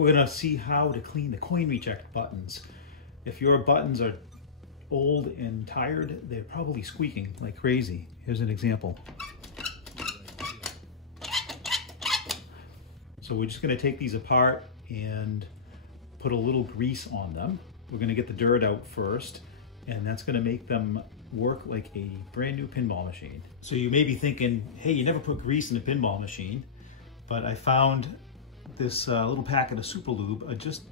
we're gonna see how to clean the coin reject buttons. If your buttons are old and tired, they're probably squeaking like crazy. Here's an example. So we're just gonna take these apart and put a little grease on them. We're gonna get the dirt out first, and that's gonna make them work like a brand new pinball machine. So you may be thinking, hey, you never put grease in a pinball machine, but I found this little packet of Super Lube, just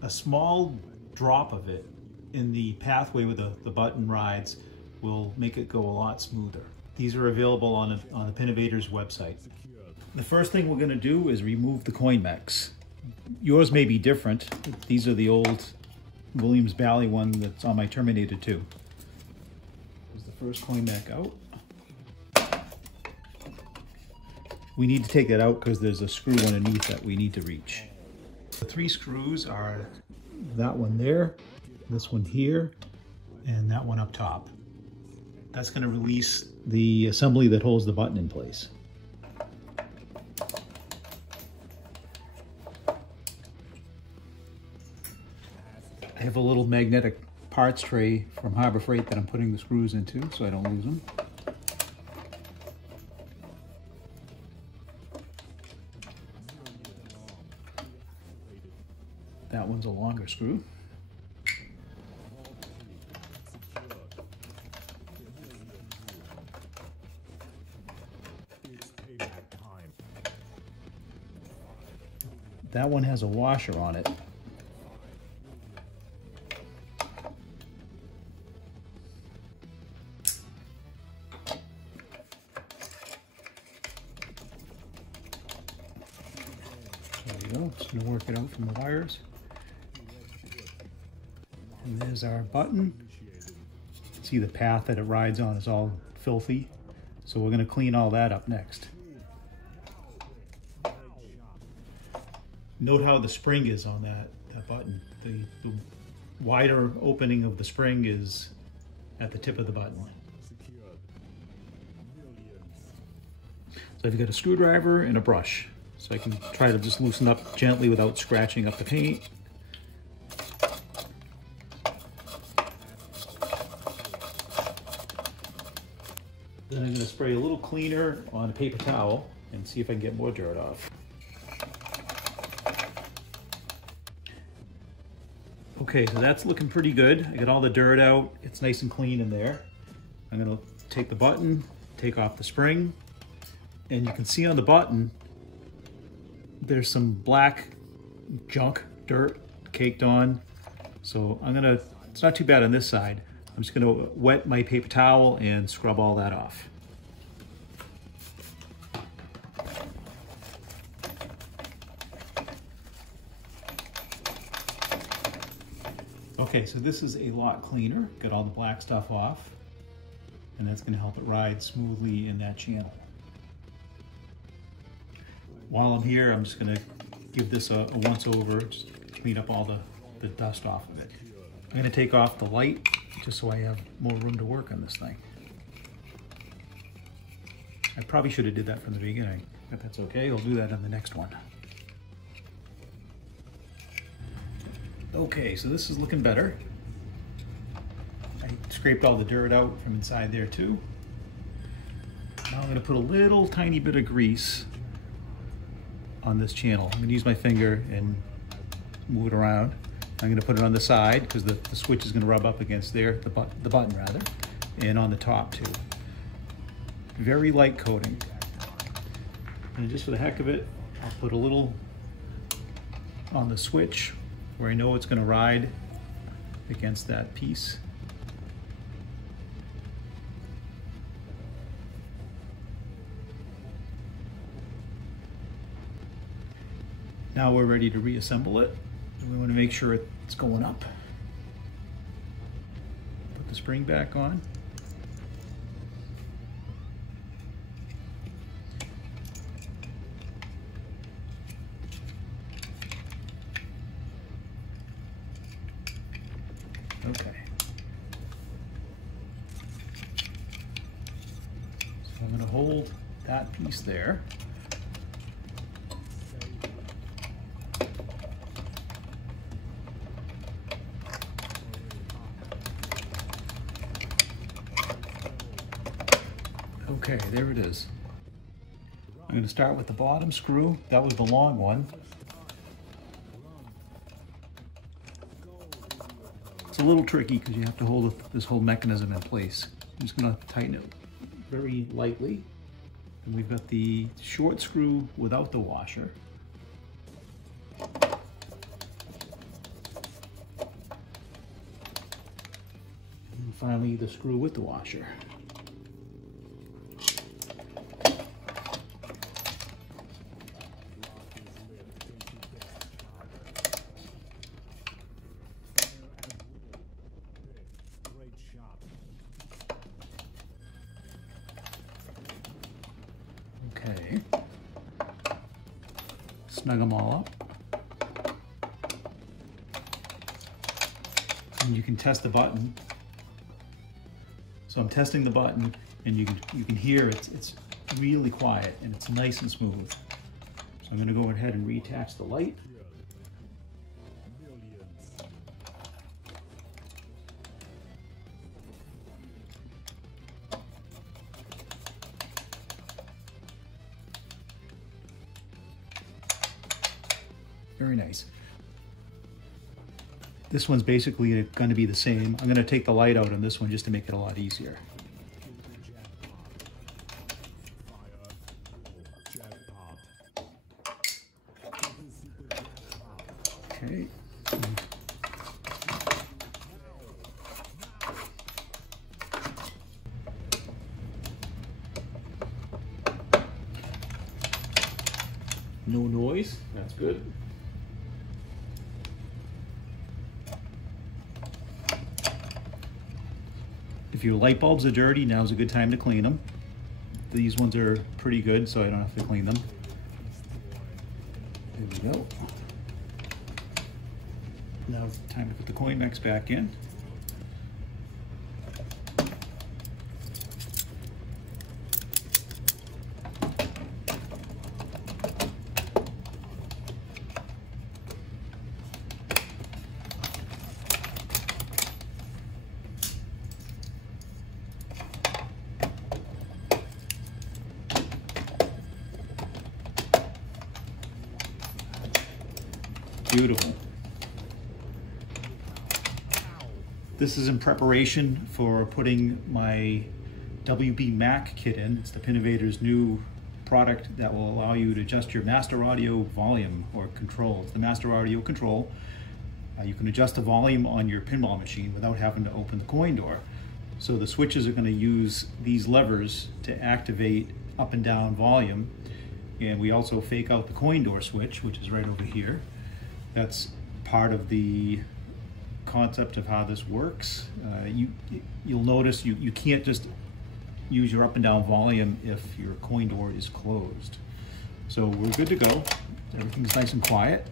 a small drop of it in the pathway where the button rides will make it go a lot smoother. These are available on the Pinnovator's website. The first thing we're gonna do is remove the coin mechs. Yours may be different. These are the old Williams Bally one that's on my Terminator 2. There's the first coin mech out. We need to take that out because there's a screw underneath that we need to reach. The 3 screws are that one there, this one here, and that one up top. That's going to release the assembly that holds the button in place. I have a little magnetic parts tray from Harbor Freight that I'm putting the screws into so I don't lose them. That one's a longer screw. That one has a washer on it. There we go. Just going to work it out from the wires. And there's our button. See the path that it rides on is all filthy. So we're going to clean all that up next. Note how the spring is on that button. The wider opening of the spring is at the tip of the button. So I've got a screwdriver and a brush. So I can try to just loosen up gently without scratching up the paint. Then I'm going to spray a little cleaner on a paper towel and see if I can get more dirt off. Okay, so that's looking pretty good. I got all the dirt out. It's nice and clean in there. I'm going to take the button, take off the spring, and you can see on the button there's some black junk, dirt caked on. So it's not too bad on this side. I'm just going to wet my paper towel and scrub all that off. Okay, so this is a lot cleaner. Got all the black stuff off, and that's going to help it ride smoothly in that channel. While I'm here, I'm just going to give this a once over, just clean up all the dust off of it. I'm going to take off the light just so I have more room to work on this thing. I probably should have did that from the beginning, but that's okay. I'll do that on the next one. Okay, so this is looking better. I scraped all the dirt out from inside there too. Now I'm going to put a little tiny bit of grease on this channel. I'm going to use my finger and move it around. I'm going to put it on the side because the switch is going to rub up against there, the button rather, and on the top too. Very light coating. And just for the heck of it, I'll put a little on the switch where I know it's going to ride against that piece. Now we're ready to reassemble it. We want to make sure it's going up. Put the spring back on. Okay. So I'm going to hold that piece there. Okay, there it is. I'm going to start with the bottom screw. That was the long one. It's a little tricky because you have to hold this whole mechanism in place. I'm just going to tighten it very lightly. And we've got the short screw without the washer. And finally the screw with the washer. Okay, snug them all up. And you can test the button. So I'm testing the button, and you can hear it's really quiet and it's nice and smooth. So I'm going to go ahead and reattach the light. Very nice. This one's basically going to be the same. I'm going to take the light out on this one just to make it a lot easier. Okay. No noise, that's good. If your light bulbs are dirty, now's a good time to clean them. These ones are pretty good, so I don't have to clean them. There we go. Now it's time to put the coin mix back in. Beautiful. This is in preparation for putting my WB Mac kit in. It's the Pinnovator's new product that will allow you to adjust your master audio volume or control. It's the master audio control. You can adjust the volume on your pinball machine without having to open the coin door. So the switches are going to use these levers to activate up and down volume. And we also fake out the coin door switch, which is right over here. That's part of the concept of how this works. You'll notice you can't just use your up and down volume if your coin door is closed. So we're good to go. Everything's nice and quiet.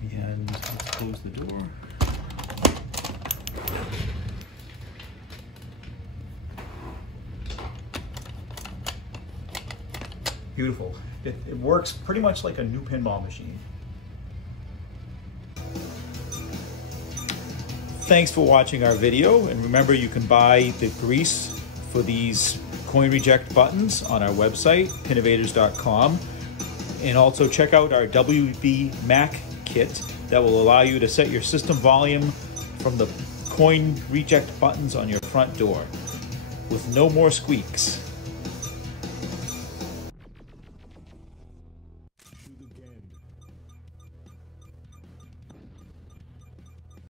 And let's close the door. Beautiful. It works pretty much like a new pinball machine. Thanks for watching our video, and remember you can buy the grease for these coin reject buttons on our website, pinnovators.com, and also check out our WB Mac kit that will allow you to set your system volume from the coin reject buttons on your front door with no more squeaks.